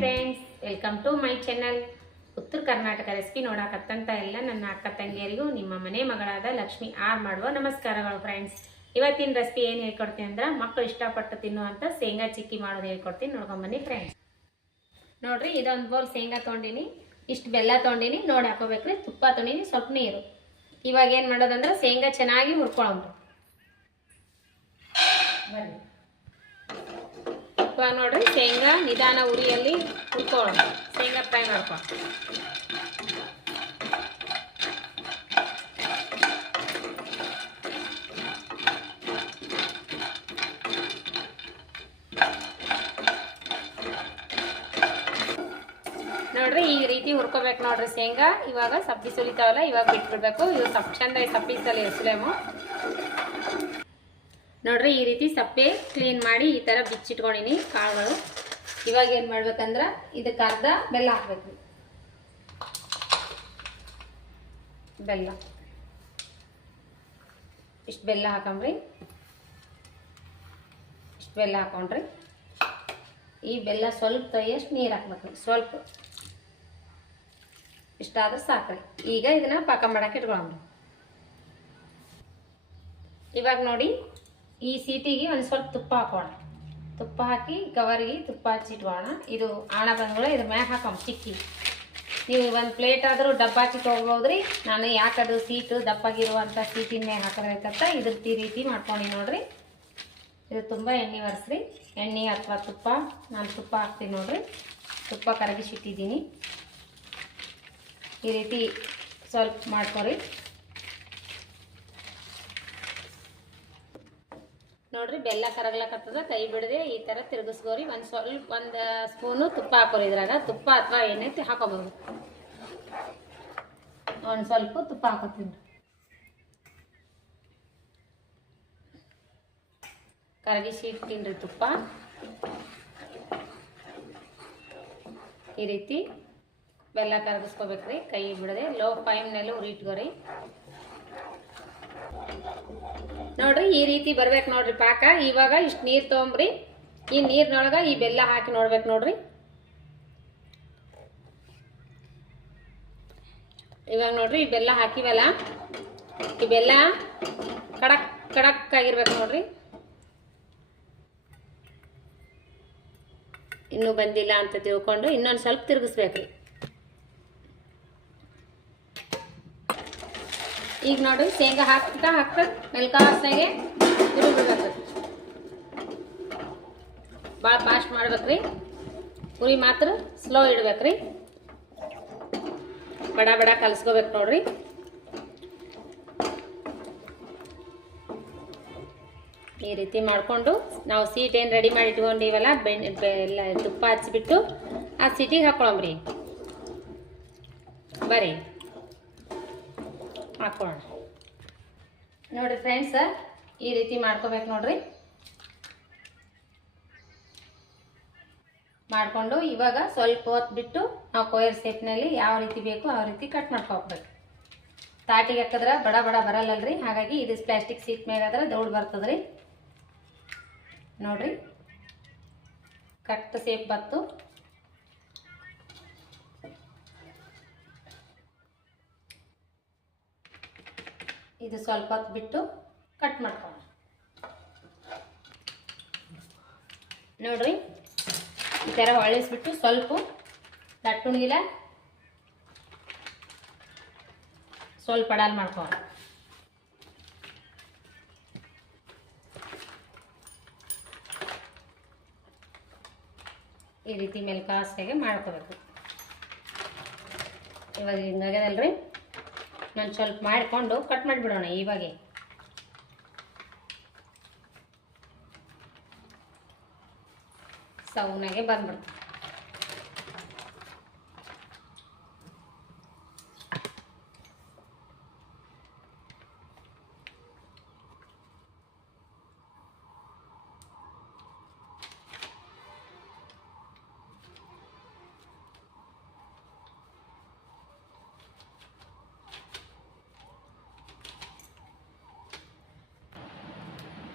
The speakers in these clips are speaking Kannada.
Friends, welcome to my channel. Uttara Karnataka recipe ನೋಡಕತ್ತಂತ ಎಲ್ಲ ನನ್ನ ಅಕ್ಕ ತಂಗಿಯರಿಗೂ ನಿಮ್ಮ ಮನೆ ಮಗಳಾದ ಲಕ್ಷ್ಮಿ ಆರ್ ಮಾಡುವ ನಮಸ್ಕಾರಗಳು. ಫ್ರೆಂಡ್ಸ್, ಇವತ್ತಿನ ರೆಸಿಪಿ ಏನು ಹೇಳ್ಕೊಡ್ತೀನಿ ಅಂದ್ರೆ ಮಕ್ಕಳು ಇಷ್ಟಪಟ್ಟು ತಿನ್ನುವಂಥ ಶೇಂಗಾ ಚಿಕ್ಕಿ ಮಾಡೋದು ಹೇಳ್ಕೊಡ್ತೀನಿ. ನೋಡ್ಕೊಂಬನ್ನಿ ಫ್ರೆಂಡ್ಸ್. ನೋಡ್ರಿ, ಇದೊಂದು ಬೌಲ್ ಶೇಂಗಾ ತೊಗೊಂಡಿನಿ, ಇಷ್ಟು ಬೆಲ್ಲ ತೊಗೊಂಡಿನಿ, ನೋಡಿ ಹಾಕೋಬೇಕ್ರಿ. ತುಪ್ಪ ತೊಗೊಂಡಿನಿ, ಸ್ವಲ್ಪ ನೀರು. ಇವಾಗ ಏನು ಮಾಡೋದಂದ್ರೆ ಶೇಂಗಾ ಚೆನ್ನಾಗಿ ಹುರ್ಕೊಳ್ಳೋದು. ಬರ್ರಿ, ಇವಾಗ ನೋಡ್ರಿ ಶೇಂಗಾ ನಿಧಾನ ಉರಿಯಲ್ಲಿ ಹುರ್ಕೊಳ್ಳೋಣ. ಶೇಂಗಾ ಫ್ರೈ ಮಾಡ್ಕೊ. ನೋಡ್ರಿ ಈ ರೀತಿ ಹುರ್ಕೋಬೇಕು ನೋಡ್ರಿ ಶೇಂಗಾ. ಇವಾಗ ಸಪ್ಪಿ ಸುಲಿತಾವಲ್ಲ, ಇವಾಗ ಬಿಟ್ಬಿಡ್ಬೇಕು. ಇವು ಸ್ವಲ್ಪ ಚಂದ ಸಪ್ಪಿ ಸಲಿ ಎಸ್ಲೇಮು. ನೋಡ್ರಿ ಈ ರೀತಿ ಸಪ್ಪೆ ಕ್ಲೀನ್ ಮಾಡಿ ಈ ಥರ ಬಿಚ್ಚಿಟ್ಕೊಂಡಿನಿ ಕಾಳುಗಳು. ಇವಾಗ ಏನು ಮಾಡ್ಬೇಕಂದ್ರೆ ಇದಕ್ಕೆ ಅರ್ಧ ಬೆಲ್ಲ ಹಾಕ್ಬೇಕು. ಬೆಲ್ಲ ಇಷ್ಟು ಬೆಲ್ಲ ಹಾಕೊಂಡ್ರಿ. ಇಷ್ಟು ಬೆಲ್ಲ ಹಾಕೊಂಡ್ರಿ. ಈ ಬೆಲ್ಲ ಸ್ವಲ್ಪ ತೊಯ್ಯಷ್ಟು ನೀರು ಹಾಕ್ಬೇಕು. ಸ್ವಲ್ಪ ಇಷ್ಟಾದ್ರೆ ಸಾಕ್ರಿ. ಈಗ ಇದನ್ನ ಪಾಕ ಮಾಡಕ್ಕೆ ಇಟ್ಕೊಳ್ಳೋಣ. ಇವಾಗ ನೋಡಿ ಈ ಸೀಟಿಗೆ ಒಂದು ಸ್ವಲ್ಪ ತುಪ್ಪ ಹಾಕೋಣ. ತುಪ್ಪ ಹಾಕಿ ಕವರಿಗೆ ತುಪ್ಪ ಹಚ್ಚಿಟ್ಕೋಣ. ಇದು ಆಣ ಬಂದ್ಗಳು ಇದ್ರ ಮ್ಯಾಗ ಹಾಕೋಣ ಚಿಕ್ಕಿ. ನೀವು ಒಂದು ಪ್ಲೇಟ್ ಆದರೂ ಡಬ್ಬ ಹಾಕಿ ತೊಗೊಬೋದ್ರಿ. ನಾನು ಯಾಕದು ಸೀಟು ದಪ್ಪಾಗಿರುವಂಥ ಸೀಟಿನ ಮ್ಯಾಗ ಹಾಕೋಬೇಕಂತ ಇದ್ರ ರೀತಿ ಮಾಡ್ಕೊಂಡು ನೋಡ್ರಿ. ಇದು ತುಂಬ ಎಣ್ಣೆ ಒರೆಸ್ರಿ. ಎಣ್ಣೆ ಅಥವಾ ತುಪ್ಪ, ನಾನು ತುಪ್ಪ ಹಾಕ್ತೀನಿ ನೋಡ್ರಿ. ತುಪ್ಪ ಕರಗಿಸಿಟ್ಟಿದ್ದೀನಿ. ಈ ರೀತಿ ಸ್ವಲ್ಪ ಮಾಡ್ಕೊರಿ. ನೋಡ್ರಿ ಬೆಲ್ಲ ಕರಗ್ಲಕತ್ತದ, ಕೈ ಬಿಡದೆ ಈ ಥರ ತಿರುಗಿಸ್ಕೋರಿ. ಒಂದು ಸ್ಪೂನು ತುಪ್ಪ ಹಾಕೋರಿ. ಇದ್ರಾಗ ತುಪ್ಪ ಅಥವಾ ಎಣ್ಣೆ ಹಾಕೋಬೋದು. ಒಂದು ಸ್ವಲ್ಪ ತುಪ್ಪ ಹಾಕೋತೀನಿ. ಕರಗಿಸಿ ಇಡ್ತೀನಿ ತುಪ್ಪ. ಈ ರೀತಿ ಬೆಲ್ಲ ಕರಗಿಸ್ಕೋಬೇಕ್ರಿ, ಕೈ ಬಿಡದೆ ಲೋ ಫ್ಲೇಮ್ನಲ್ಲಿ ಉರಿ ಇಟ್ಕೋರಿ. ನೋಡ್ರಿ ಈ ರೀತಿ ಬರ್ಬೇಕು ನೋಡ್ರಿ ಪಾಕ. ಇವಾಗ ಇಷ್ಟು ನೀರು ತೊಗೊಂಬ್ರಿ. ಈ ನೀರಿನೊಳಗೆ ಈ ಬೆಲ್ಲ ಹಾಕಿ ನೋಡ್ಬೇಕು ನೋಡ್ರಿ. ಇವಾಗ ನೋಡ್ರಿ ಈ ಬೆಲ್ಲ ಹಾಕಿವಲ್ಲ, ಈ ಬೆಲ್ಲ ಕಡಕ್ ಕಡಕ್ ಆಗಿರ್ಬೇಕು ನೋಡ್ರಿ. ಇನ್ನೂ ಬಂದಿಲ್ಲ ಅಂತ ತಿಳ್ಕೊಂಡು ಇನ್ನೊಂದು ಸ್ವಲ್ಪ ತಿರುಗಿಸ್ಬೇಕ್ರಿ. ಈಗ ನೋಡ್ರಿ ಶೇಂಗಾ ಹಾಕ್ತಾ ಮೆಲ್ಕಾಸಾಗೆ ತಿರುಗಿಬಿಡ್ಬೇಕು. ಭಾಳ ಫಾಸ್ಟ್ ಮಾಡ್ಬೇಕ್ರಿ. ಉರಿ ಮಾತ್ರ ಸ್ಲೋ ಇಡ್ಬೇಕ್ರಿ. ಬಡ ಬಡ ಕಲಸ್ಕೋಬೇಕು ನೋಡ್ರಿ. ಈ ರೀತಿ ಮಾಡಿಕೊಂಡು ನಾವು ಸೀಟ್ ಏನು ರೆಡಿ ಮಾಡಿ ಇಟ್ಕೊಂಡಿವಲ್ಲ, ಎಲ್ಲ ತುಪ್ಪ ಹಚ್ಚಿಬಿಟ್ಟು ಆ ಸೀಟಿಗೆ ಹಾಕೊಳ್ಳೋಮ್ರಿ. ಬರ್ರಿ ಹಾಕೋಣ. ನೋಡ್ರಿ ಫ್ರೆಂಡ್ಸ್, ಈ ರೀತಿ ಮಾಡ್ಕೋಬೇಕು ನೋಡ್ರಿ. ಮಾಡಿಕೊಂಡು ಇವಾಗ ಸ್ವಲ್ಪ ಹೊತ್ತು ಬಿಟ್ಟು ನಾವು ಕೊಯ್ಯರ್ ಶೇಪ್ನಲ್ಲಿ ಯಾವ ರೀತಿ ಬೇಕು ಆ ರೀತಿ ಕಟ್ ಮಾಡ್ಕೋಬೇಕು. ತಾಟಿಗೆ ಹಾಕಿದ್ರೆ ಬಡ ಬಡ ಬರಲ್ಲಲ್ರಿ. ಹಾಗಾಗಿ ಇದು ಪ್ಲಾಸ್ಟಿಕ್ ಸೀಟ್ ಮೇಲಾದ್ರೆ ದೌಡ್ ಬರ್ತದ್ರಿ. ನೋಡ್ರಿ ಕಟ್ ಶೇಪ್ ಬತ್ತು. ಇದು ಸ್ವಲ್ಪ ಹೊತ್ತು ಬಿಟ್ಟು ಕಟ್ ಮಾಡ್ಕೊಳ್ಳೋಣ. ನೋಡ್ರಿ ಈ ಥರ ಹೊಳಿಸ್ಬಿಟ್ಟು ಸ್ವಲ್ಪ ತಟ್ಟುಣಿಗಿಲ್ಲ ಸ್ವಲ್ಪ ಅಡಾಲ್ ಮಾಡ್ಕೊಳ್ಳೋಣ. ಈ ರೀತಿ ಮೆಲ್ಕಾಸಾಗೆ ಮಾಡ್ಕೋಬೇಕು. ಇವಾಗ ಹಿಂಗಾಗ್ಯದಲ್ರಿ, ನಾನು ಸ್ವಲ್ಪ ಮಾಡಿಕೊಂಡು ಕಟ್ ಮಾಡಿಬಿಡೋಣ. ಇವಾಗೆ ಸೌನಾಗೆ ಬಂದ್ಬಿಡ್ತು.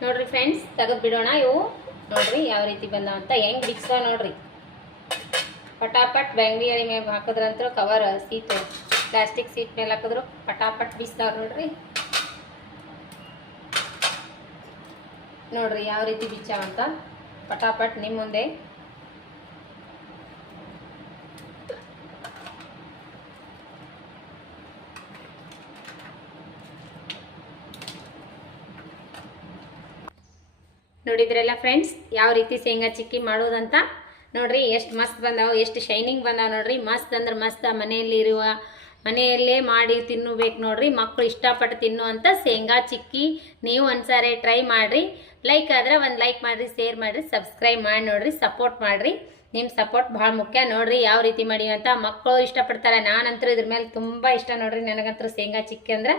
ನೋಡ್ರಿ ಫ್ರೆಂಡ್ಸ್, ತೆಗೆದು ಬಿಡೋಣ. ಇವು ನೋಡ್ರಿ ಯಾವ ರೀತಿ ಬಂದಾವ ಅಂತ. ಹೆಂಗ್ ಬಿಕ್ಸೋ ನೋಡ್ರಿ. ಪಟಾಪಟ್ ಬ್ಯಾಂಗ್ಡಿ ಎಳಿ ಮೇಲೆ ಹಾಕಿದ್ರಂತೂ ಕವರ್ ಸೀಟ್ ಪ್ಲಾಸ್ಟಿಕ್ ಸೀಟ್ ಮೇಲೆ ಹಾಕಿದ್ರು ಪಟಾಪಟ್ ಬೀಸ್ತಾವ್ರು ನೋಡ್ರಿ. ನೋಡ್ರಿ ಯಾವ ರೀತಿ ಬಿಚ್ಚಾವಂತ ಪಟಾಪಟ್ ನಿಮ್ಮ ಮುಂದೆ. ನೋಡಿದ್ರಲ್ಲ ಫ್ರೆಂಡ್ಸ್ ಯಾವ ರೀತಿ ಶೇಂಗಾ ಚಿಕ್ಕಿ ಮಾಡೋದಂತ. ನೋಡ್ರಿ ಎಷ್ಟು ಮಸ್ತ್ ಬಂದಾವ, ಎಷ್ಟು ಶೈನಿಂಗ್ ಬಂದಾವ ನೋಡ್ರಿ. ಮಸ್ತ್ ಅಂದ್ರೆ ಮಸ್ತ್. ಮನೆಯಲ್ಲೇ ಮಾಡಿ ತಿನ್ನಬೇಕು ನೋಡ್ರಿ. ಮಕ್ಕಳು ಇಷ್ಟಪಟ್ಟು ತಿನ್ನುವಂಥ ಶೇಂಗಾ ಚಿಕ್ಕಿ ನೀವು ಒಂದ್ಸಾರಿ ಟ್ರೈ ಮಾಡಿರಿ. ಲೈಕ್ ಆದ್ರೆ ಒಂದು ಲೈಕ್ ಮಾಡಿರಿ, ಶೇರ್ ಮಾಡಿರಿ, ಸಬ್ಸ್ಕ್ರೈಬ್ ಮಾಡಿ ನೋಡ್ರಿ, ಸಪೋರ್ಟ್ ಮಾಡಿರಿ. ನಿಮ್ಮ ಸಪೋರ್ಟ್ ಭಾಳ ಮುಖ್ಯ. ನೋಡ್ರಿ ಯಾವ ರೀತಿ ಮಾಡೀವಿ ಅಂತ. ಮಕ್ಕಳು ಇಷ್ಟಪಡ್ತಾರೆ. ನಾನಂತೂ ಇದ್ರ ಮೇಲೆ ತುಂಬ ಇಷ್ಟ ನೋಡ್ರಿ. ನನಗಂತೂ ಶೇಂಗಾ ಚಿಕ್ಕಿ ಅಂದ್ರೆ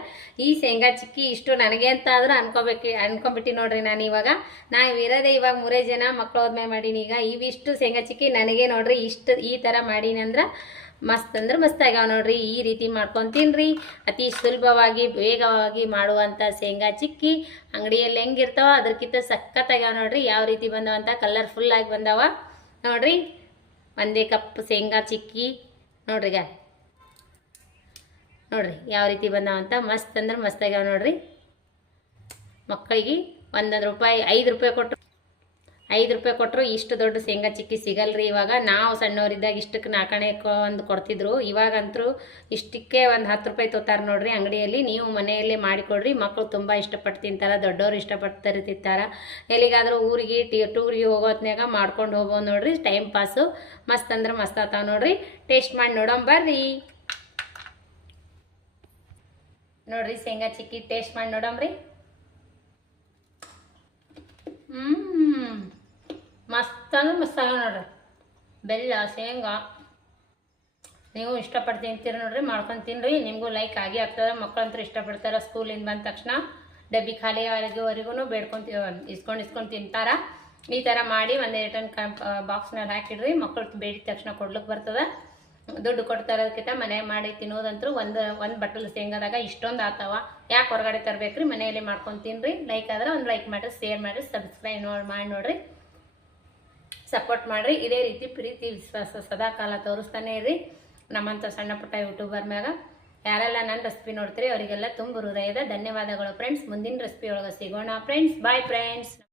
ಈ ಶೇಂಗಾ ಚಿಕ್ಕಿ ಇಷ್ಟು ನನಗೆ ಅಂತ ಆದ್ರೂ ಅನ್ಕೊಂಬಿಟ್ಟು ನೋಡ್ರಿ. ನಾನು ಇರೋದೇ ಇವಾಗ 3 ಜನ ಮಕ್ಕಳು ಹೋದ್ಮೇಲೆ ಮಾಡೀನಿ. ಈಗ ಇವಿಷ್ಟು ಶೇಂಗಾ ಚಿಕ್ಕಿ ನನಗೆ ನೋಡ್ರಿ ಇಷ್ಟು ಈ ಥರ ಮಾಡೀನಿ ಅಂದ್ರೆ ಮಸ್ತ್ ಅಂದ್ರೆ ಮಸ್ತ್ ಆಗ್ಯಾವ ನೋಡ್ರಿ. ಈ ರೀತಿ ಮಾಡ್ಕೊಂಡು ತಿನ್ರಿ. ಅತಿ ಸುಲಭವಾಗಿ ವೇಗವಾಗಿ ಮಾಡುವಂಥ ಶೇಂಗಾ ಚಿಕ್ಕಿ ಅಂಗಡಿಯಲ್ಲಿ ಹೆಂಗಿರ್ತಾವ ಅದಕ್ಕಿಂತ ಸಖತ್ತಾಗ್ಯಾವ ನೋಡ್ರಿ. ಯಾವ ರೀತಿ ಬಂದವ ಅಂತ ಕಲರ್ಫುಲ್ ಆಗಿ ಬಂದವ ನೋಡ್ರಿ. 1 ಕಪ್ ಶೇಂಗಾ ಚಿಕ್ಕಿ ನೋಡ್ರಿ. ನೋಡ್ರಿ ಯಾವ ರೀತಿ ಬಂದಾವಂತ. ಮಸ್ತ್ ಅಂದ್ರೆ ಮಸ್ತ್ ಆಗ್ಯಾವ ನೋಡ್ರಿ. ಮಕ್ಕಳಿಗೆ 1 ರೂಪಾಯಿ 5 ರೂಪಾಯಿ ಕೊಟ್ಟರು 5 ರೂಪಾಯಿ ಕೊಟ್ಟರು ಇಷ್ಟು ದೊಡ್ಡ ಶೇಂಗಾ ಚಿಕ್ಕಿ ಸಿಗಲ್ರಿ. ಇವಾಗ ನಾವು ಸಣ್ಣವರಿದ್ದಾಗ ಇಷ್ಟಕ್ಕೆ 4 ಒಂದು ಕೊಡ್ತಿದ್ರು. ಇವಾಗಂತೂ ಇಷ್ಟಕ್ಕೆ 10 ರೂಪಾಯಿ ತೊಗೊತಾರೆ ನೋಡ್ರಿ ಅಂಗಡಿಯಲ್ಲಿ. ನೀವು ಮನೆಯಲ್ಲೇ ಮಾಡಿಕೊಡ್ರಿ. ಮಕ್ಕಳು ತುಂಬ ಇಷ್ಟಪಟ್ಟು ತಿಂತಾರೆ, ದೊಡ್ಡವರು ಇಷ್ಟಪಟ್ಟು ತಿಂತಾರೆ. ಎಲ್ಲಿಗಾದರೂ ಊರಿಗೆ ಟೂರಿಗೆ ಹೋಗೋ ಹೊತ್ನ್ಯಾಗ ಮಾಡ್ಕೊಂಡು ಹೋಗ್ಬೋದು ನೋಡ್ರಿ. ಟೈಮ್ ಪಾಸು ಮಸ್ತ್ ಅಂದ್ರೆ ಮಸ್ತ್ ಆತಾವ ನೋಡ್ರಿ. ಟೇಸ್ಟ್ ಮಾಡಿ ನೋಡೋಣ ಬರ್ರಿ. ನೋಡ್ರಿ ಶೇಂಗಾ ಚಿಕ್ಕಿ ಟೇಸ್ಟ್ ಮಾಡಿ ನೋಡಮ್ರಿ. ಮಸ್ತ್ ಅಂದ್ರೆ ಮಸ್ತ್ ಆಗ ನೋಡ್ರಿ. ಬೆಲ್ಲ ಶೇಂಗಾ ನೀವು ಇಷ್ಟಪಟ್ಟು ತಿಂತೀರಿ ನೋಡ್ರಿ. ಮಾಡ್ಕೊಂಡು ತಿನ್ನಿರಿ. ನಿಮಗೂ ಲೈಕ್ ಆಗಿ ಆಗ್ತದೆ. ಮಕ್ಕಳಂತೂ ಇಷ್ಟಪಡ್ತಾರೆ. ಸ್ಕೂಲಿಂದ ಬಂದ ತಕ್ಷಣ ಡಬ್ಬಿ ಖಾಲಿ ಆಗೋವರೆಗೂ ಇಸ್ಕೊಂಡು ತಿಂತಾರ. ಈ ಥರ ಮಾಡಿ ಒಂದು ರಿಟರ್ನ್ ಬಾಕ್ಸ್ನಲ್ಲಿ ಹಾಕಿಡ್ರಿ. ಮಕ್ಕಳು ಬೇಡಿದ ತಕ್ಷಣ ಕೊಡ್ಲಿಕ್ಕೆ ಬರ್ತದೆ. ದುಡ್ಡು ಕೊಡ್ತಾರೋದಕ್ಕಿಂತ ಮನೆ ಮಾಡಿ ತಿನ್ನೋದಂತೂ ಒಂದು ಬಟ್ಟಲು ಶೇಂಗಾದಾಗ ಇಷ್ಟೊಂದು ಆತಾವ. ಯಾಕೆ ಹೊರಗಡೆ ತರಬೇಕ್ರಿ, ಮನೆಯಲ್ಲೇ ಮಾಡ್ಕೊಂಡು ತಿನ್ನಿರಿ. ಲೈಕ್ ಆದ್ರೆ ಒಂದು ಲೈಕ್ ಮಾಡಿರಿ, ಶೇರ್ ಮಾಡಿರಿ, ಸಬ್ಸ್ಕ್ರೈಬ್ ಮಾಡಿ ನೋಡ್ರಿ, ಸಪೋರ್ಟ್ ಮಾಡಿರಿ. ಇದೇ ರೀತಿ ಪ್ರೀತಿ ವಿಶ್ವಾಸ ಸದಾಕಾಲ ತೋರಿಸ್ತಾನೆ ಇರ್ರಿ. ನಮ್ಮಂಥ ಸಣ್ಣ ಪುಟ್ಟ ಯೂಟ್ಯೂಬರ್ ಮ್ಯಾಗ ಯಾರೆಲ್ಲ ನನ್ನ ರೆಸಿಪಿ ನೋಡ್ತೀರಿ ಅವರಿಗೆಲ್ಲ ತುಂಬ ಹೃದಯದ ಧನ್ಯವಾದಗಳು ಫ್ರೆಂಡ್ಸ್. ಮುಂದಿನ ರೆಸಿಪಿ ಒಳಗೆ ಸಿಗೋಣ ಫ್ರೆಂಡ್ಸ್. Bye friends.